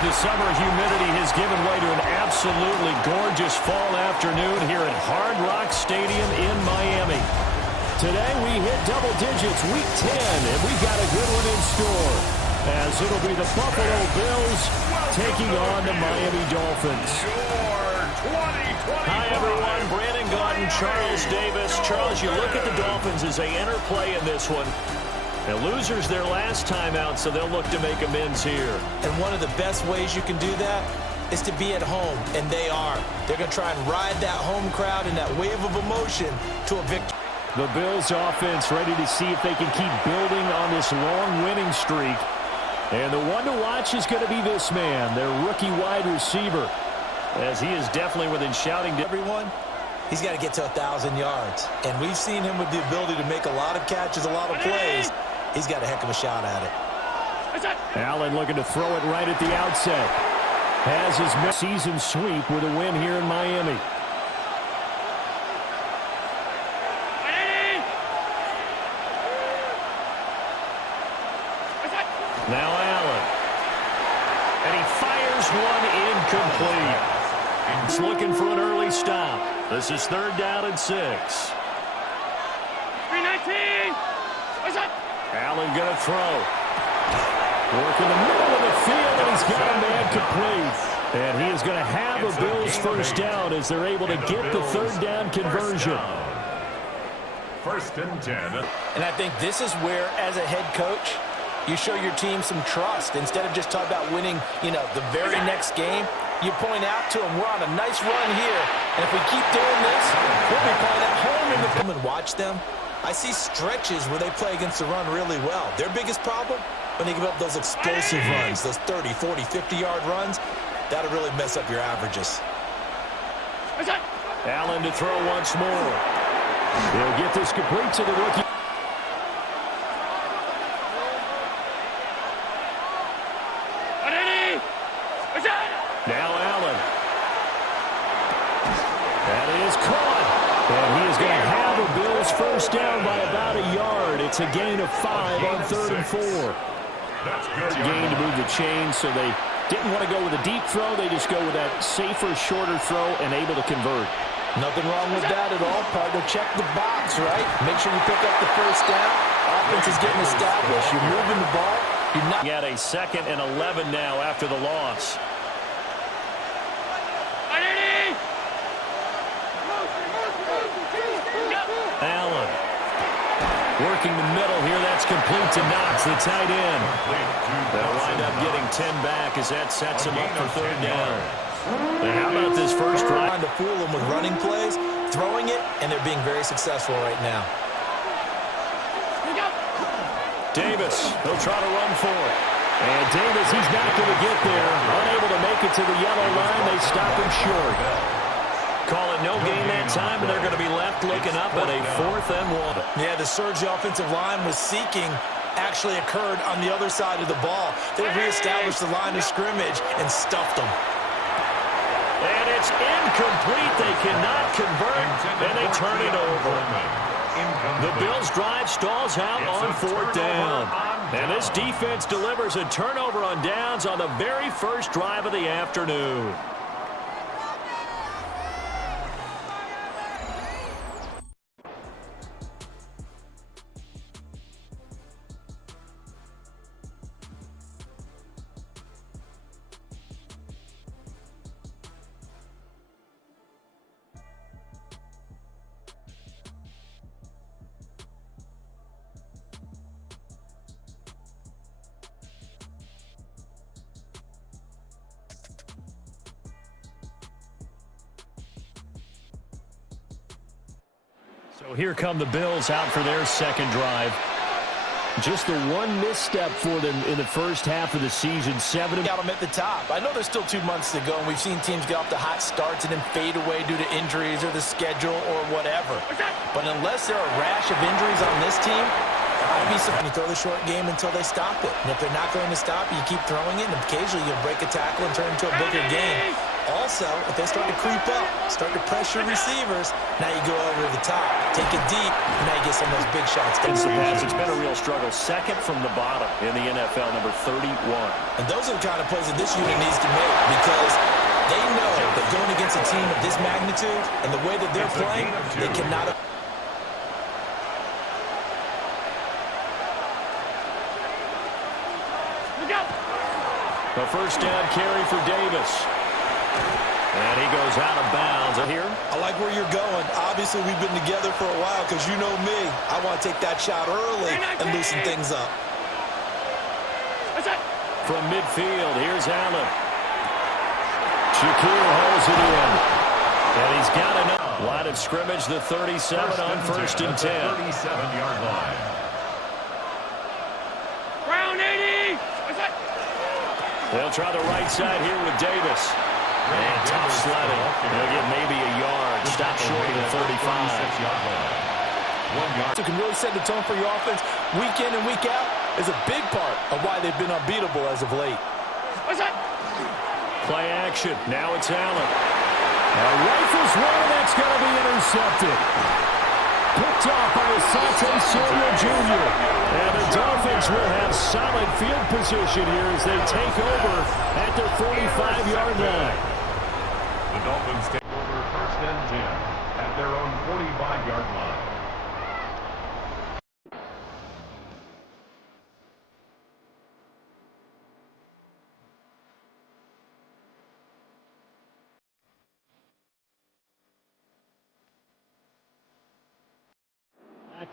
The summer humidity has given way to an absolutely gorgeous fall afternoon here at Hard Rock Stadium in Miami. Today we hit double digits, week 10, and we've got a good one in store, as it'll be the Buffalo Bills taking on the Miami Dolphins. Hi, everyone. Brandon Gaudin, Charles Davis. Charles, you look at the Dolphins as they enter play in this one. The losers their last time out, so they'll look to make amends here. And one of the best ways you can do that is to be at home, and they are. They're going to try and ride that home crowd and that wave of emotion to a victory. The Bills offense ready to see if they can keep building on this long winning streak. And the one to watch is going to be this man, their rookie wide receiver, as he is definitely within shouting to everyone. He's got to get to 1,000 yards, and we've seen him with the ability to make a lot of catches, a lot of plays. He's got a heck of a shot at it. Allen looking to throw it right at the outset. Has his season sweep with a win here in Miami. Now Allen. And he fires one incomplete. He's looking for an early stop. This is 3rd down and 6. 319. Allen going to throw. Work in the middle of the field, and he's got a man complete. And he is going to have a Bills first down as they're able to get the 3rd down conversion. 1st and 10. And I think this is where, as a head coach, you show your team some trust. Instead of just talking about winning, the very next game, you point out to them, we're on a nice run here. And if we keep doing this, we'll be playing at home in the come and watch them. I see stretches where they play against the run really well. Their biggest problem, when they give up those explosive runs, those 30, 40, 50-yard runs, that'll really mess up your averages. Allen to throw once more. He'll get this complete to the rookie. Now Allen. That is caught. And he is going to have a Bills first down by about a yard. It's a gain of 5 on 3rd and 4. It's a gain to move the chain, so they didn't want to go with a deep throw. They just go with that safer, shorter throw and able to convert. Nothing wrong with that at all, partner. Check the box, right? Make sure you pick up the first down. Offense is getting established. You're moving the ball. You're not. He had a 2nd and 11 now after the loss. Allen working the middle here. That's complete to Knox, the tight end. They'll wind up getting 10 back as that sets him up for 3rd down. And how about this first drive? Trying to fool them with running plays, throwing it, and they're being very successful right now. Davis, he'll try to run for it. And Davis, he's not going to get there. Unable to make it to the yellow line. They stop him short. Call it no gain that time, and they're going to be left looking up at a 4th and 1. Yeah, the surge the offensive line was seeking actually occurred on the other side of the ball. They reestablished the line of scrimmage and stuffed them. And it's incomplete. They cannot convert, and they turn it over. The Bills' drive stalls out on 4th down. And this defense delivers a turnover on downs on the very first drive of the afternoon. So here come the Bills out for their 2nd drive. Just the one misstep for them in the first half of the season. 7. Got them at the top. I know there's still 2 months to go, and we've seen teams get off to hot starts and then fade away due to injuries or the schedule or whatever. But unless there are a rash of injuries on this team, I'd be surprised to throw the short game until they stop it. And if they're not going to stop it, you keep throwing it, and occasionally you'll break a tackle and turn it into a bigger game. Also, if they start to creep up, start to pressure receivers, now you go over the top, take it deep, and now you get some of those big shots. It's been a real struggle. Second from the bottom in the NFL, number 31. And those are the kind of plays that this unit needs to make because they know that going against a team of this magnitude and the way that they're playing, they cannot. The first down carry for Davis. And he goes out of bounds here. I like where you're going. Obviously, we've been together for a while because you know me. I want to take that shot early and loosen things up. From midfield, here's Allen. Shakir holds it in. And he's got enough. Line of scrimmage, the 37 on first and 10. 37-yard line. They'll try the right side here with Davis. And tough sledding. They'll get maybe a yard. Stop short of the 35. So can really set the tone for your offense week in and week out is a big part of why they've been unbeatable as of late. Play action. Now it's Allen. Now rifles one. That's going to be intercepted. Picked off by Asante Samuel Jr. And the Dolphins will have solid field position here as they take over at their 45-yard line. The Dolphins take over first and 10 at their own 45-yard line.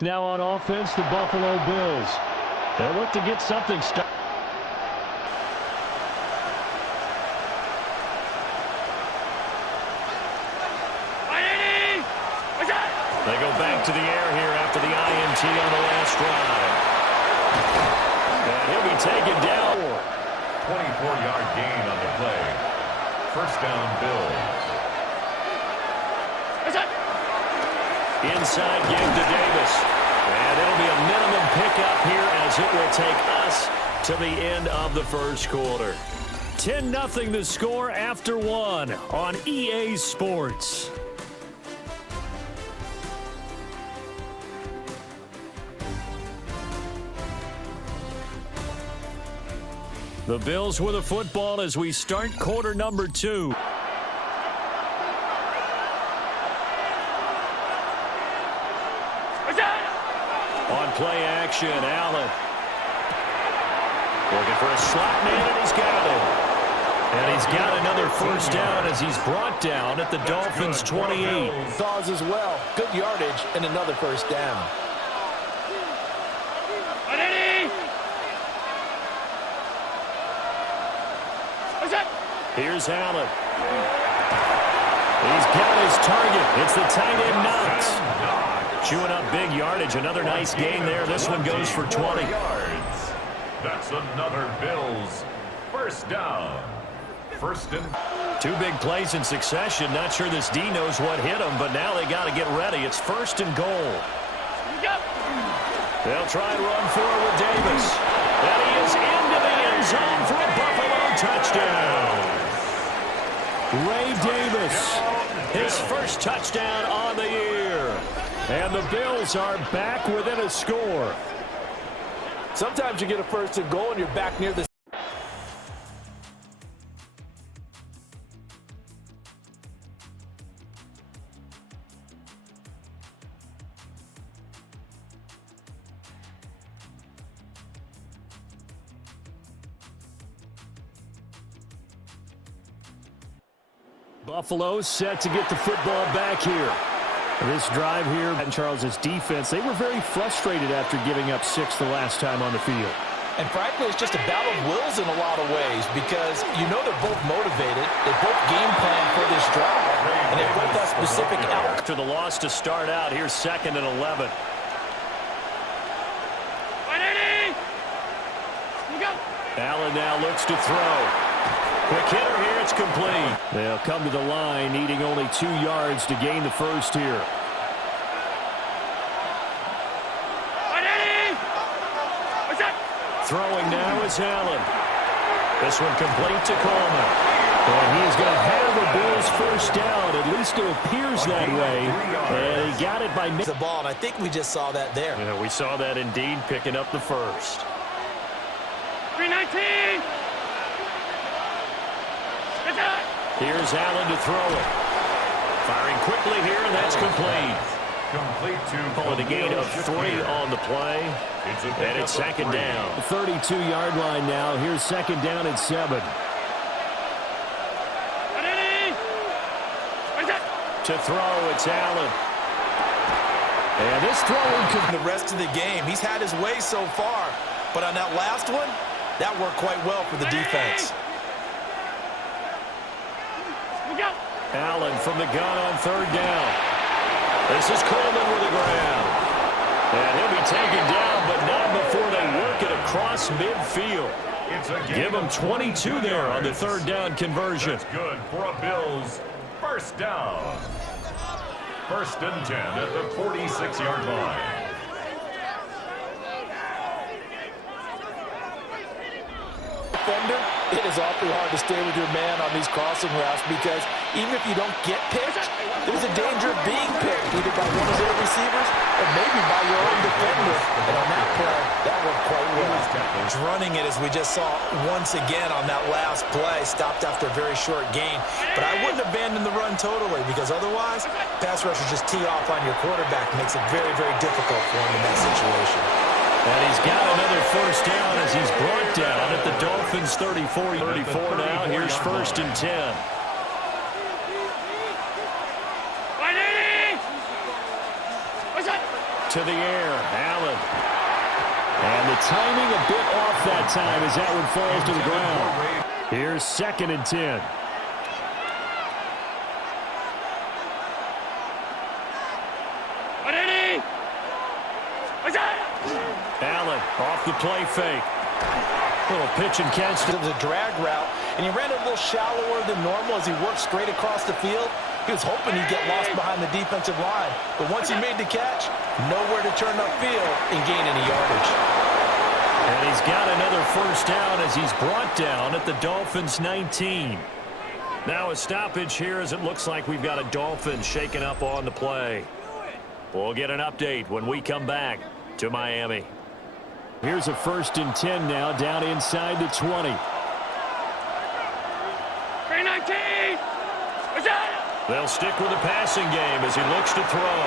Now on offense, the Buffalo Bills. They'll look to get something started. They go back to the air here after the INT on the last drive. And he'll be taken down. 24-yard gain on the play. First down, Bills. Inside give to Davis. And it'll be a minimum pickup here as it will take us to the end of the first quarter. 10-0 the score after one on EA Sports. The Bills with a football as we start quarter number 2. On play action, Allen. Looking for a slot man, and he's got it. And he's got another first down as he's brought down at the Dolphins' 28. Saws as well. Good yardage and another first down. Here's Allen. He's got his target. It's the tight end Knox. Chewing up big yardage. Another nice gain there. This one goes for 20. Yards. That's another Bills first down. First and 2 big plays in succession. Not sure this D knows what hit him, but now they got to get ready. It's first and goal. They'll try and run forward with Davis. And he is into the end zone for a Buffalo touchdown. Ray Davis, his first touchdown on the year. And the Bills are back within a score. Sometimes you get a first and goal and you're back near the Buffalo set to get the football back here. This drive here, and Charles's defense, they were very frustrated after giving up 6 the last time on the field. And frankly, it's just a battle of wills in a lot of ways because you know they're both motivated. They both game plan for this drive, and they both have specific outcomes. After the loss to start out, here's 2nd and 11. Allen now looks to throw. Quick hitter here, it's complete. They'll come to the line, needing only 2 yards to gain the first here. Throwing now is Allen. This one complete to Coleman. And he is going to have a Bills first down. At least it appears that way. And he got it by the ball, and I think we just saw that there. Yeah, we saw that indeed, picking up the first. 319. Here's Allen to throw it. Firing quickly here, and that's complete. Complete to Pulling a gain of 3 on the play. And it's second down. 32-yard line now. Here's second down at 7. To throw, it's Allen. And this throw could the rest of the game. He's had his way so far, but on that last one, that worked quite well for the defense. Allen from the gun on third down. This is Coleman with the ground. And he'll be taken down, but not before they work it across midfield. Give him 22 there on the third down conversion. That's good for a Bills first down. First and 10 at the 46-yard line. Defender, it is awfully hard to stay with your man on these crossing routes because even if you don't get picked, there's a danger of being picked either by one of their receivers or maybe by your own defender. And on that play, that worked quite well. Running it as we just saw once again on that last play, stopped after a very short gain. But I wouldn't abandon the run totally because otherwise, pass rushers just tee off on your quarterback. Makes it very, very difficult for him in that situation. And he's got another first down as he's brought down at the Dolphins 34 now. Here's first and 10. To the air, Allen. And the timing a bit off that time as that one falls to the ground. Here's second and 10. Allen off the play fake. Little pitch and catch. It was a drag route, and he ran a little shallower than normal as he worked straight across the field. He was hoping he'd get lost behind the defensive line. But once he made the catch, nowhere to turn upfield and gain any yardage. And he's got another first down as he's brought down at the Dolphins 19. Now a stoppage here as it looks like we've got a Dolphins shaking up on the play. We'll get an update when we come back to Miami. Here's a first and 10 now, down inside the 20. 319. They'll stick with the passing game as he looks to throw.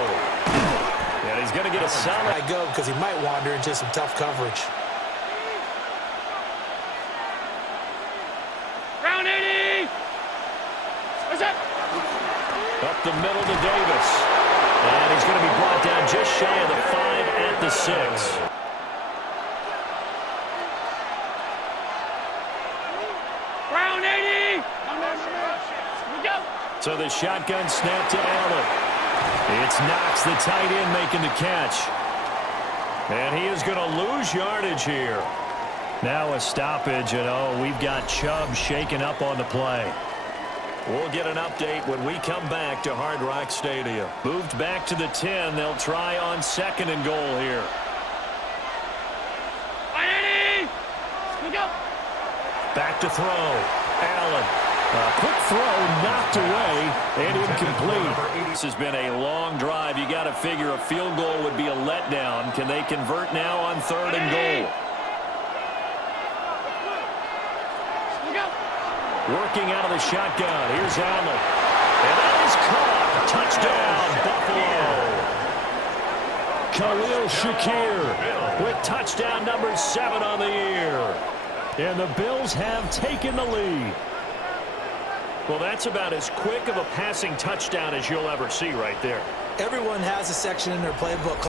And he's going to get a solid. I go because he might wander into some tough coverage. Round 80. Up the middle to Davis. And he's going to be brought down just shy of the 5 at the 6. Round 80. So the shotgun snap to Allen. It's Knox, the tight end, making the catch. And he is going to lose yardage here. Now a stoppage, and we've got Chubb shaking up on the play. We'll get an update when we come back to Hard Rock Stadium. Moved back to the 10. They'll try on second and goal here. 180. Back to throw. Allen. A quick throw knocked away and incomplete. This has been a long drive. You got to figure a field goal would be a letdown. Can they convert now on third and goal? Working out of the shotgun. Here's Allen. And that is caught. Touchdown, Buffalo. Khalil Shakir with touchdown number 7 on the year. And the Bills have taken the lead. Well, that's about as quick of a passing touchdown as you'll ever see right there. Everyone has a section in their playbook.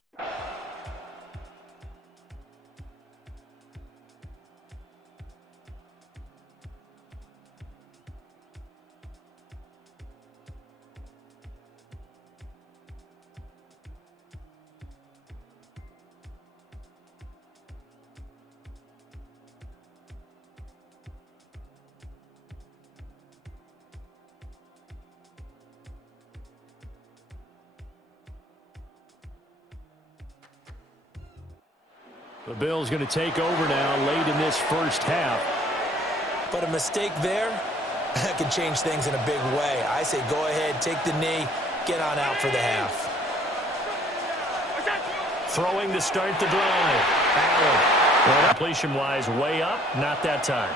The Bills going to take over now late in this first half. But a mistake there That can change things in a big way. I say go ahead, take the knee, get on out for the half. Throwing to start the drive. Allen. Well, completion-wise, way up. Not that time.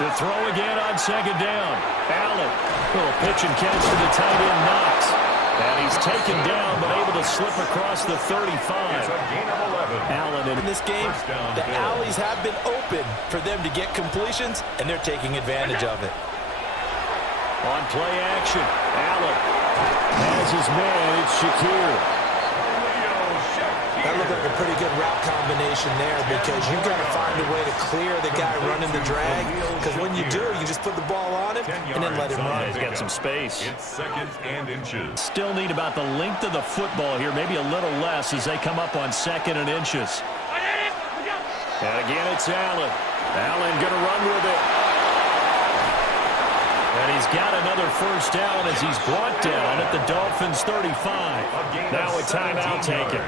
To throw again on second down. Allen. Little pitch and catch to the tight end, Knox. And he's taken down, but able to slip across the 35. Allen in this game, the alleys have been open for them to get completions, and they're taking advantage of it. On play action, Allen has his man. It's Shakir. That looked like a pretty good route combination there because you've got to find a way to clear the guy running the drag, because when you do, you just put the ball on him and then let him run. He's got some space. It's seconds and inches. Still need about the length of the football here, maybe a little less as they come up on second and inches. And again, it's Allen. Allen going to run with it. And he's got another first down as he's brought down at the Dolphins' 35. Now a timeout taken.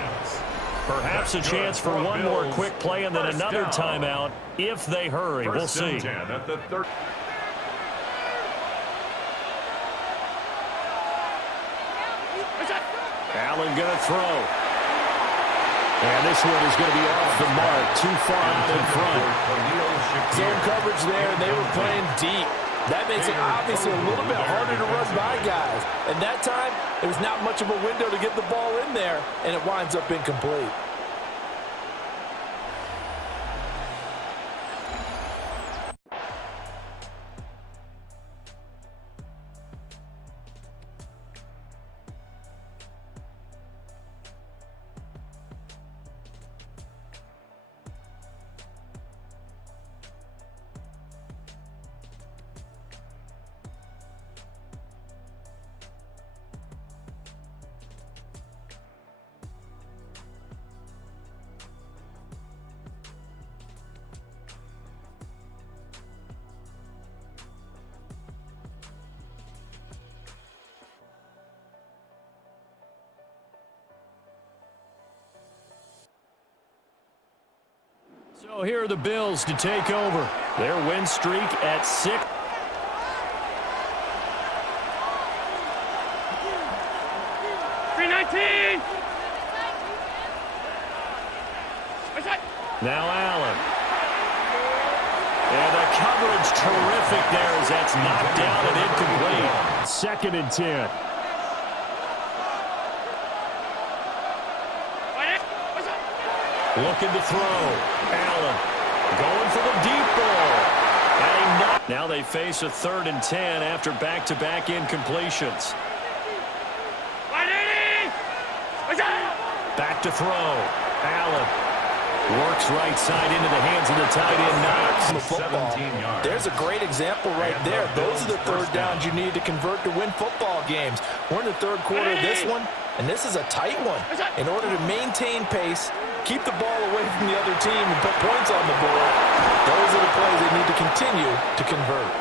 Perhaps a chance for one more quick play and then another timeout if they hurry. We'll see. Allen going to throw. And this one is going to be off the mark, too far out in front. Zone coverage there, and they were playing deep. That makes it obviously a little bit harder to run by guys. And that time, there was not much of a window to get the ball in there, and it winds up incomplete. So here are the Bills to take over. Their win streak at 6. Now Allen. And the coverage terrific there as that's knocked down and incomplete. Second and 10. Looking to throw. Allen going for the deep ball. And now they face a 3rd and 10 after back-to-back incompletions. Back to throw. Allen works right side into the hands of the tight end, Knox. There's a great example right there. Those are the third downs you need to convert to win football games. We're in the third quarter of this one, and this is a tight one. In order to maintain pace, keep the ball away from the other team, and put points on the board, those are the plays they need to continue to convert.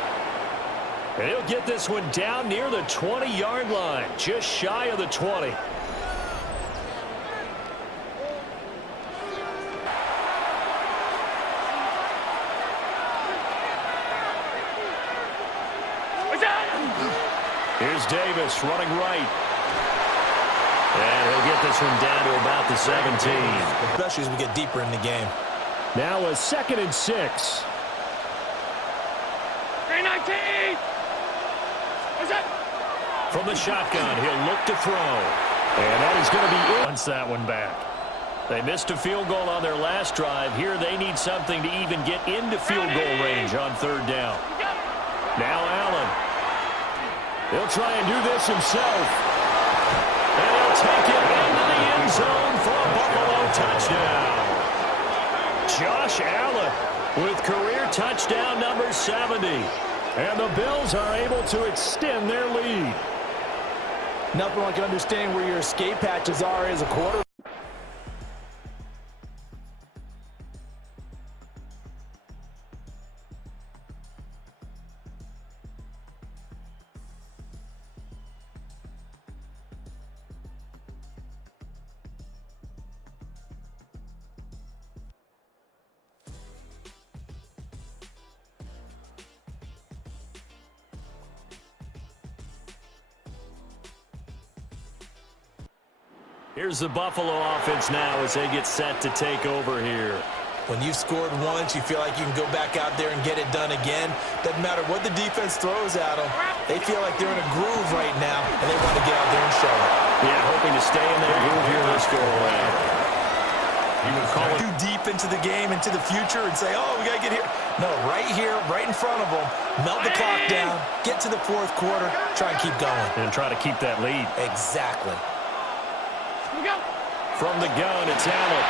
And he'll get this one down near the 20-yard line, just shy of the 20. Here's Davis running right. And he'll get this one down to about the 17. Especially as we get deeper in the game. Now a 2nd and 6. 319. From the shotgun, he'll look to throw. And that is going to be it. Once that one back. They missed a field goal on their last drive. Here they need something to even get into field goal range on 3rd down. Now Allen. He'll try and do this himself. And he'll take it into the end zone for a Buffalo touchdown. Josh Allen with career touchdown number 70. And the Bills are able to extend their lead. Nothing like understanding where your escape hatches are as a quarterback. Here's the Buffalo offense now as they get set to take over here. When you've scored once, you feel like you can go back out there and get it done again. Doesn't matter what the defense throws at them. They feel like they're in a groove right now, and they want to get out there and show it. Yeah, hoping to stay in that groove here this go-around. He was Call too deep into the game, into the future, and say, oh, we got to get here. No, right here, right in front of them. Melt the clock down, get to the fourth quarter, try and keep going. And try to keep that lead. Exactly. Here we go. From the gun, it's Allen.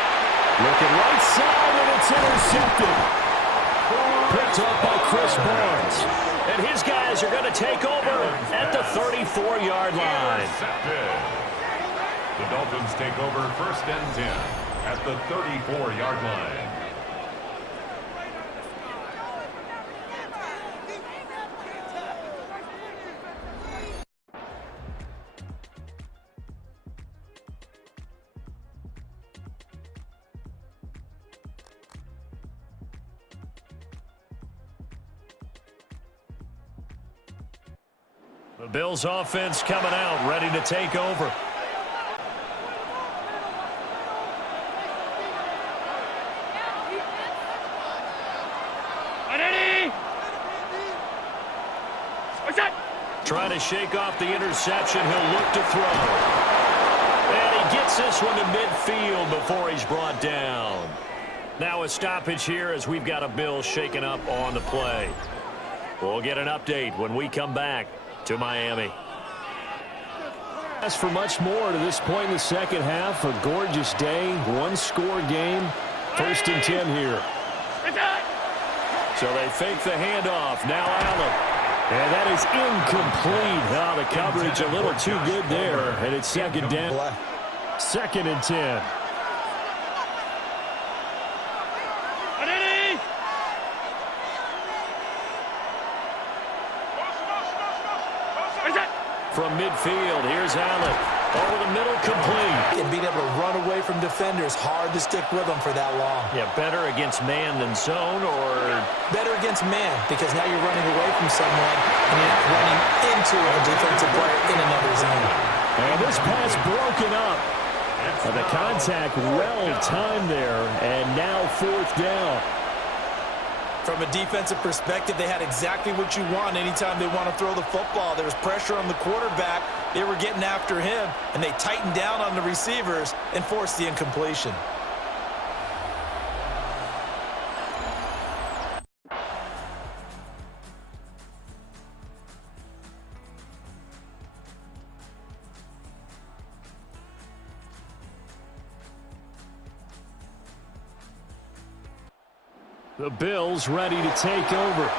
Looking right side, and it's intercepted. Picked up by Chris Barnes. And his guys are going to take over at the 34-yard line. The Dolphins take over 1st and 10 at the 34-yard line. The Bills offense coming out, ready to take over. 180. What's that? Trying to shake off the interception. He'll look to throw. And he gets this one to midfield before he's brought down. Now a stoppage here as we've got a Bill shaking up on the play. We'll get an update when we come back to Miami. As for much more to this point in the second half, a gorgeous day, one-score game, 1st and 10 here. What's that? So they fake the handoff. Now Allen. And that is incomplete. Now the coverage a little too good there. And it's 2nd down. 2nd and 10. 180. What's that? From midfield, here's Allen. Over the middle, complete. And being able to run away from defenders, hard to stick with them for that long. Yeah, better against man than zone, or Better against man, because now you're running away from someone and you're not running into a defensive player in another zone. And this pass broken up. And the contact well timed there, and now 4th down. From a defensive perspective, they had exactly what you want anytime they want to throw the football. There was pressure on the quarterback. They were getting after him, and they tightened down on the receivers and forced the incompletion. The Bills ready to take over.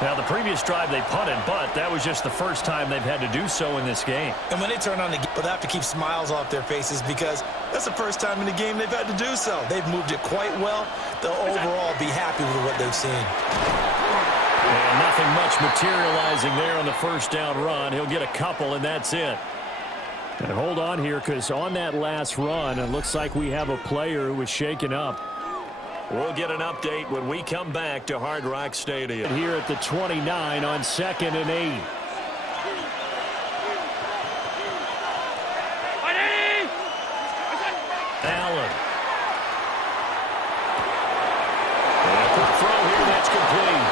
now the previous drive they punted, but that was just the first time they've had to do so in this game. And when they turn on the game, they have to keep smiles off their faces because that's the first time in the game they've had to do so. They've moved it quite well. They'll overall be happy with what they've seen. And nothing much materializing there on the first down run. He'll get a couple, and that's it. And hold on here, because on that last run, it looks like we have a player who was shaken up. We'll get an update when we come back to Hard Rock Stadium. Here at the 29 on 2nd and 8. Allen. And a quick throw here, that's complete.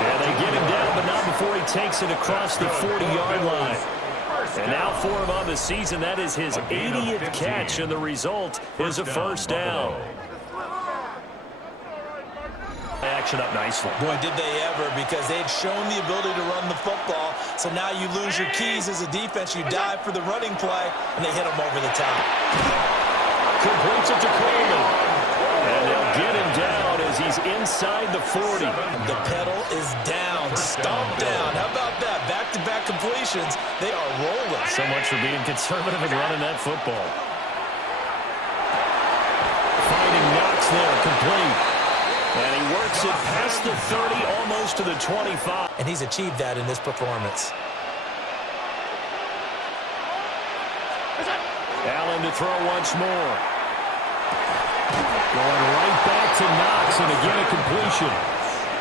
And they get him down, but not before he takes it across the 40-yard line. And now for him on the season, that is his 80th catch, and the result is a first down. Action up nicely. Boy, did they ever, because they had shown the ability to run the football. So now you lose your keys as a defense. You dive for the running play, and they hit him over the top. Completes it to Coleman. And they'll get him down as he's inside the 40. The pedal is down, stomped down. How about that? Back-to-back completions. They are rolling. So much for being conservative and running that football. Finding Knox there, complete. And he works it past the 30, almost to the 25. And he's achieved that in this performance. Allen to throw once more. Going right back to Knox, and again a completion.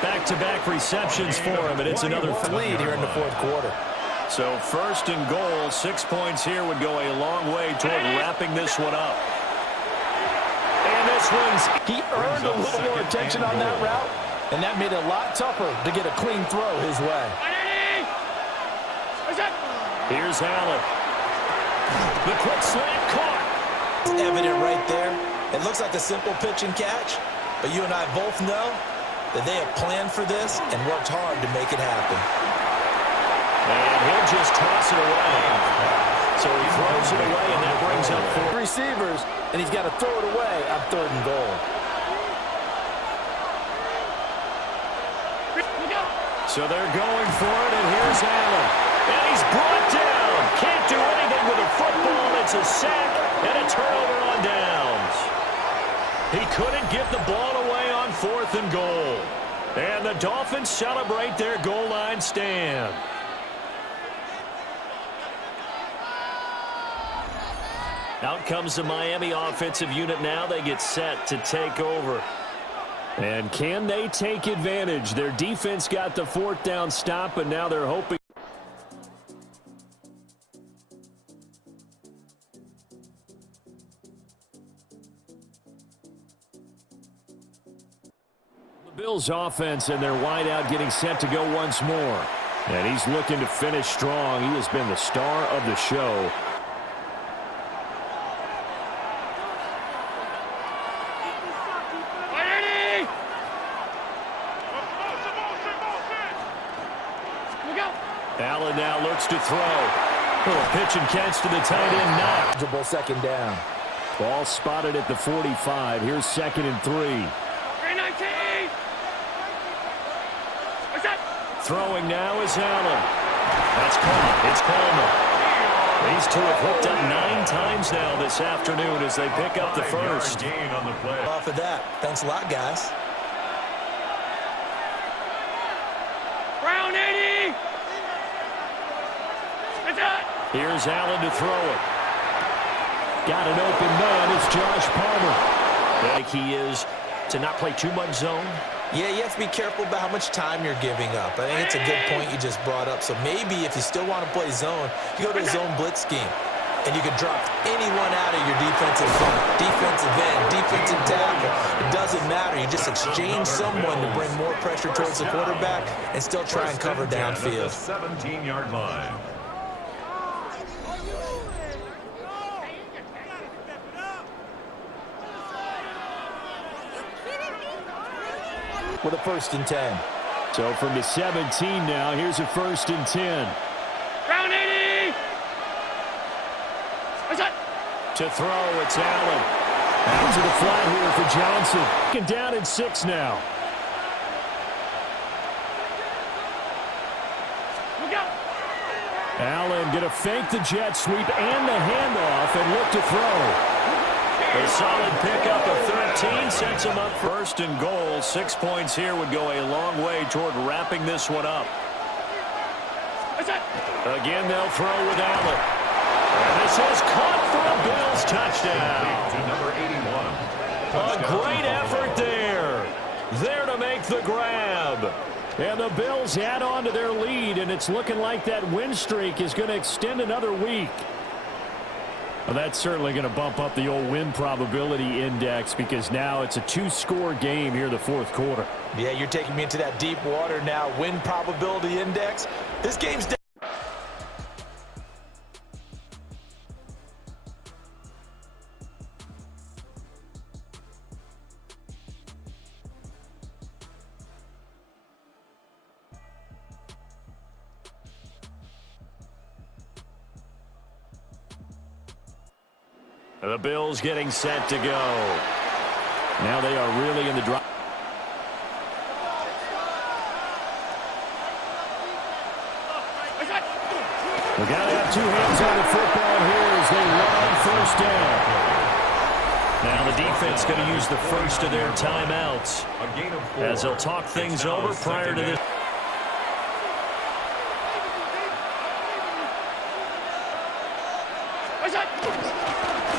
Back-to-back receptions for him, and it's another lead here in the fourth quarter. So first and goal, 6 points here would go a long way toward wrapping this one up. And this one's... He earned a little more attention on that route, and that made it a lot tougher to get a clean throw his way. Here's Allen. The quick slant caught. It's evident right there. It looks like a simple pitch and catch, but you and I both know that they have planned for this and worked hard to make it happen. And he'll just toss it away. So he throws it away, and that brings up 4 receivers, and he's got to throw it away on 3rd and goal. So they're going for it, and here's Allen. And he's brought down. Can't do anything with a football. It's a sack and a turnover on downs. He couldn't get the ball away on 4th and goal. And the Dolphins celebrate their goal line stand. Out comes the Miami offensive unit now. They get set to take over. And can they take advantage? Their defense got the 4th down stop, and now they're hoping. The Bills offense and their wideout getting set to go once more. And he's looking to finish strong. He has been the star of the show. Allen now looks to throw. Oh, pitch and catch to the tight end. Knocked. Second down. Ball spotted at the 45. Here's 2nd and 3. 319. What's that? Throwing now is Allen. That's caught. It's Coleman. These two have hooked up 9 times now this afternoon as they pick up the first. Gain on the play. Off of that. Thanks a lot, guys. Brown 80. Here's Allen to throw it. Got an open man. It's Josh Palmer. Like he is to not play too much zone. Yeah, you have to be careful about how much time you're giving up. I think it's a good point you just brought up. So maybe if you still want to play zone, you go to a zone blitz scheme. And you can drop anyone out of your defensive front, defensive end, defensive tackle. It doesn't matter. You just exchange someone to bring more pressure towards the quarterback and still try and cover downfield. 17-yard line. With a 1st and 10. So from the 17 now, here's a 1st and 10. Brown 80. What's that? To throw, it's Allen. Out to the flat here for Johnson. And down in 6 now. Look out. Allen going to fake the jet sweep and the handoff and look to throw. A solid pickup of 13 sets him up. 1st and goal. 6 points here would go a long way toward wrapping this one up. What's that? Again, they'll throw with Allen. And this is caught for a Bills touchdown. To number 81. A great effort there. There to make the grab. And the Bills add on to their lead, and it's looking like that win streak is going to extend another week. Well, that's certainly going to bump up the old win probability index because now it's a 2-score game here in the 4th quarter. Yeah, you're taking me into that deep water now. Win probability index. This game's down. The Bills getting set to go. Now they are really in the drive. We got to have 2 hands on the football here as they run 1st down. Now the defense going to use the first of their timeouts as they'll talk things over prior to this.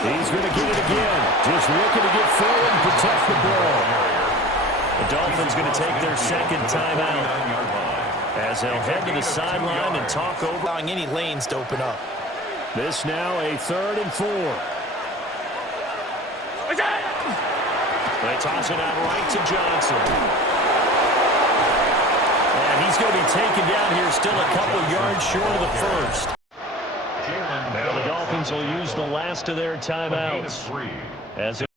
He's going to get it again. Just looking to get forward and protect the ball. The Dolphins going to take their 2nd timeout. as they'll head to the sideline and talk over. Allowing any lanes to open up. This now a 3rd and 4. They toss it out right to Johnson. And he's going to be taken down here, still a couple yards short of the first. Now the Dolphins will use the last of their timeouts. As it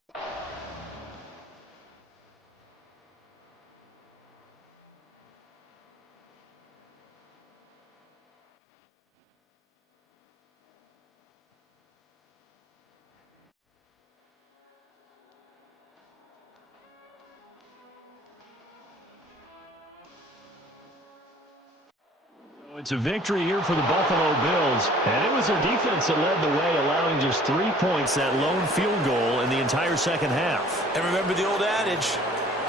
It's a victory here for the Buffalo Bills, and it was their defense that led the way, allowing just 3 points, that lone field goal in the entire second half. And remember the old adage,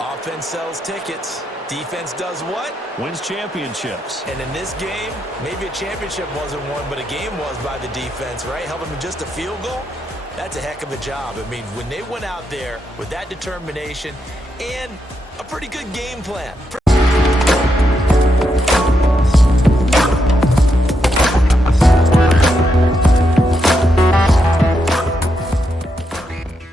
offense sells tickets, defense does what? Wins championships. And in this game, maybe a championship wasn't won, but a game was by the defense, right? Helping with just a field goal, that's a heck of a job. I mean, when they went out there with that determination and a pretty good game plan.